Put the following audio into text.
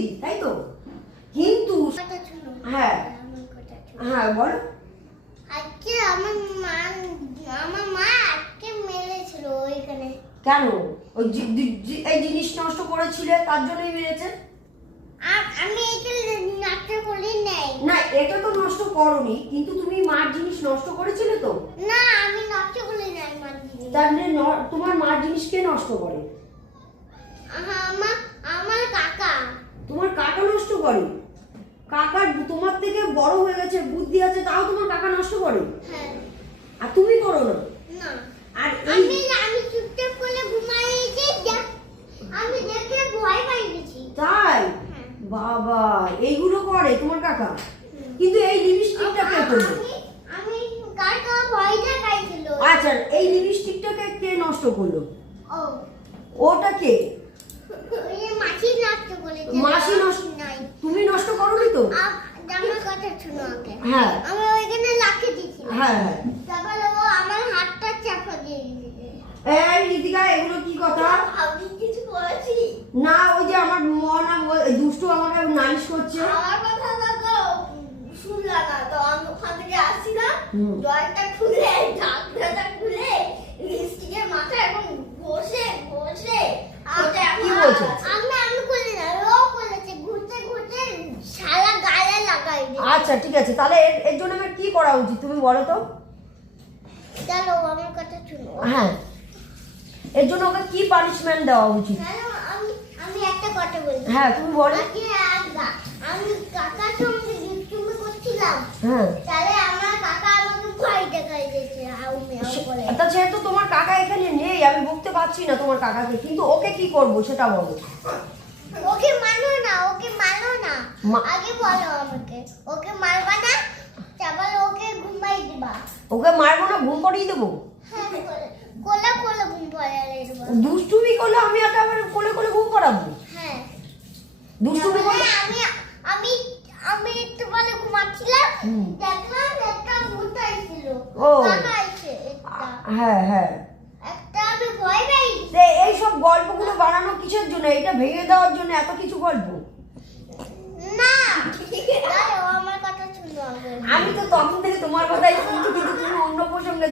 দিদি, তাই তো? কিন্তু হ্যাঁ হ্যাঁ বল। আজকে আমার মা আজকে মেরেছিল ওইখানে। কেন? ওই এই জিনিস নষ্ট করেছিলে তার জন্যই মেরেছে? আমি এটা নষ্ট করি নাই। না, এটা তো নষ্ট করনি, কিন্তু তুমি মার জিনিস নষ্ট করেছিলে তো? না, আমি নষ্ট করি নাই মার জিনিস। তাহলে তোমার মার জিনিস কে নষ্ট করে? আমার কাকা। তোমার কাকা নষ্ট করে? কাকা তোমার থেকে বড় হয়ে গেছে, বুদ্ধি আছে, তাও তোমার কাকা নষ্ট করে? হ্যাঁ। আর তুমি করো না? না। আর আমি চুপচাপ করে ঘুমাইছি, আমি দেখে ভয় পাই গেছি। তাই? বাবা, এইগুলো করে তোমার কাকা? কিন্তু এই লিপস্টিকটা কে করলো? আমি কাকা ভয় দেখাইছিল। আচ্ছা, এই লিপস্টিকটাকে কে নষ্ট করলো? ও, ওটা কে? ওই মাসি নষ্ট করেছে। মাসি নষ্ট? নাই, তুমি নষ্ট করোনি তো? আমার কথা শুনো আগে। হ্যাঁ। আমি ওইখানে লাখে দিয়েছিলাম। হ্যাঁ হ্যাঁ। তারপর ও আমার হাতটা চাপা দিয়ে দিয়েছে। এই রিতিকা, এগুলো কি কথা? আমি কিছু বলেছি না, ওই যে আমার মনা দুষ্টু আমাকে নালিশ করছে। আমার কথা তো শুনলা না, তো আমি ওখান থেকে আসছি না, ডয়ারটা খুলে ঢাকনাটা খুলে লিপস্টিকের মাথায় এখন বসে বসে কি বলছে? আমি করি না, ও করেছে, ঘুরতে ঘুরতে শালা গায়ে লাগাই দিয়েছে। আচ্ছা ঠিক আছে, তাহলে এর জন্য আমার কি করা উচিত তুমি বলো তো? চলো আমার কথা শুনো। হ্যাঁ, এর জন্য ওকে কি পানিশমেন্ট দেওয়া উচিত? আমি একটা কথা বলছি। হ্যাঁ তুমি বলো। আমি কাকার সঙ্গে দুষ্টুমি করছিলাম, হ্যাঁ, তাহলে আমার কাকা আমাকে ভয় দেখাই দিয়েছে হাউ মেয়াও করে। তা যেহেতু তোমার কাকা এখানে নেই, আমি বুঝতে পারছি না তোমার কাকাকে, কিন্তু ওকে কি করব সেটা বলো। ওকে মানো না, ওকে মানো না, আগে বলো আমাকে। ওকে মারবা না, তারপর ওকে ঘুমাই দিবা। ওকে মারবো না, ঘুম পাড়িয়ে দেবো? হ্যাঁ, কোলে কোলে ঘুম পাড়িয়ে দেবা। দুষ্টুমি করলে আমি আবার কোলে কোলে ঘুম পাড়াবো? হ্যাঁ, দুষ্টুমি করলে আমি আমি একটু বলে ঘুমাচ্ছিলাম, দেখলাম একটা ভূত আইছিল। ও কাকা আইছে একটা। হ্যাঁ হ্যাঁ। একটা আমি ভয় পাই। এই সব গল্পগুলো বানানো কিসের জন্য? এটা ভেঙে দেওয়ার জন্য এত কিছু গল্প? না, দাঁড়াও আমার কথা শুনো আগে। আমি তো তখন থেকে তোমার কথাই শুনছি, কিন্তু তুমি অন্য প্রসঙ্গে